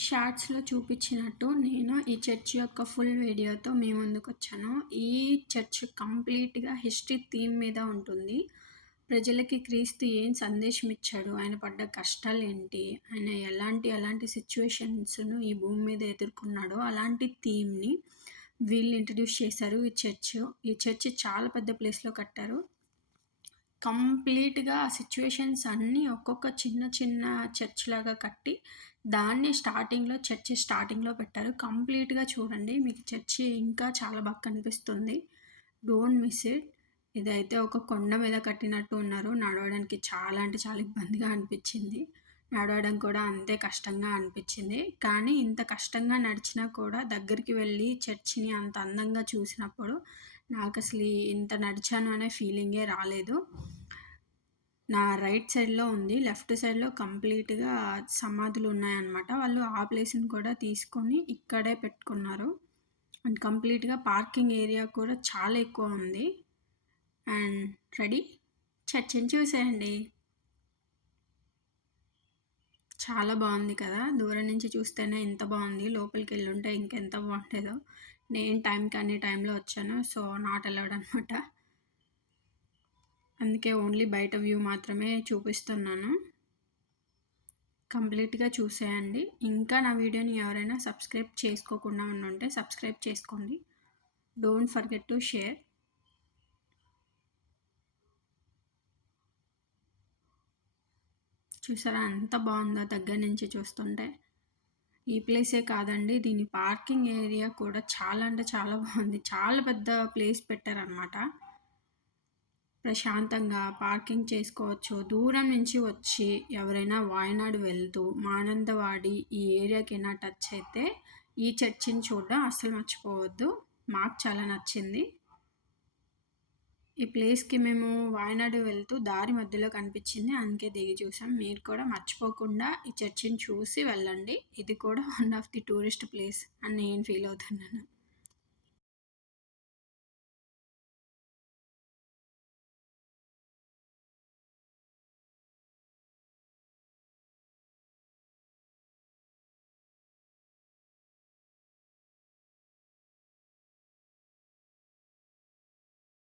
షార్ట్స్‌లో చూపించినట్టు నేను ఈ చర్చ్ యొక్క ఫుల్ వీడియోతో మీ ముందుకొచ్చాను. ఈ చర్చ్ కంప్లీట్‌గా హిస్టరీ థీమ్ మీద ఉంటుంది. ప్రజలకి క్రీస్తు ఏం సందేశం ఇచ్చాడు? ఆయన పడ్డ కష్టాలేంటి? ఆయన ఎలాంటి సిట్యుయేషన్స్‌ను ఈ భూమి మీద ఎదుర్కొన్నాడో అలాంటి థీమ్‌ని వీళ్ళు ఇంట్రడ్యూస్ చేశారు ఈ చర్చ్. ఈ చర్చ్ చాలా పెద్ద ప్లేస్‌లో కట్టారు. కంప్లీట్‌గా ఆ సిట్యుయేషన్స్ అన్నీ ఒక్కొక్క చిన్న చర్చ్‌లాగా కట్టి, దాన్ని చర్చ్ స్టార్టింగ్‌లో పెట్టారు. కంప్లీట్‌గా చూడండి. మీకు చర్చి ఇంకా చాలా బాగా కనిపిస్తుంది. Don't miss it. ఇదైతే ఒక కొండ మీద కట్టినట్టు ఉన్నారు. నడవడానికి చాలా అంటే చాలా ఇబ్బందిగా అనిపిచ్చింది. నడవడం కూడా అంతే కష్టంగా అనిపిచ్చింది. కానీ ఇంత కష్టంగా నడిచినా కూడా దగ్గరికి వెళ్ళి చర్చిని అంత అందంగా చూసినప్పుడు నాకసలు ఇంత నడిచాను అనే ఫీలింగే రాలేదు. నా రైట్ సైడ్‌లో ఉంది. లెఫ్ట్ సైడ్‌లో కంప్లీట్‌గా సమాధులు ఉన్నాయన్నమాట. వాళ్ళు ఆ ప్లేస్‌ని కూడా తీసుకొని ఇక్కడే పెట్టుకున్నారు. అండ్ కంప్లీట్‌గా పార్కింగ్ ఏరియా కూడా చాలా ఎక్కువ ఉంది. అండ్ రెడీ చర్చిని చూసేయండి. చాలా బాగుంది కదా! దూరం నుంచి చూస్తేనే ఇంత బాగుంది. లోపలికెళ్ళుంటే ఇంకెంత బాగుండేదో. నేను టైంకి టైంలో వచ్చాను. సో, నాట్ అలౌడ్ అనమాట. అందుకే ఓన్లీ బయట వ్యూ మాత్రమే చూపిస్తున్నాను. కంప్లీట్‌గా చూసేయండి. ఇంకా నా వీడియోని ఎవరైనా సబ్స్క్రైబ్ చేసుకోకుండా ఉండుంటే సబ్స్క్రైబ్ చేసుకోండి. Don't forget to share. చూసారా ఎంత బాగుందో దగ్గర నుంచి చూస్తుంటే. ఈ ప్లేసే కాదండి, దీని పార్కింగ్ ఏరియా కూడా చాలా అంటే చాలా బాగుంది. చాలా పెద్ద ప్లేస్ పెట్టారనమాట. ప్రశాంతంగా పార్కింగ్ చేసుకోవచ్చు. దూరం నుంచి వచ్చి ఎవరైనా వాయనాడు వెళ్తూ మానందవాడి ఈ ఏరియాకైనా టచ్ అయితే ఈ చర్చిని చూడడం అస్సలు మర్చిపోవద్దు. మాకు చాలా నచ్చింది. ఈ ప్లేస్‌కి మేము వాయనాడు వెళ్తూ దారి మధ్యలో కనిపించింది. అందుకే దిగి చూసాం. మీరు కూడా మర్చిపోకుండా ఈ చర్చిని చూసి వెళ్ళండి. ఇది కూడా one of the tourist place అని నేను ఫీల్ అవుతున్నాను.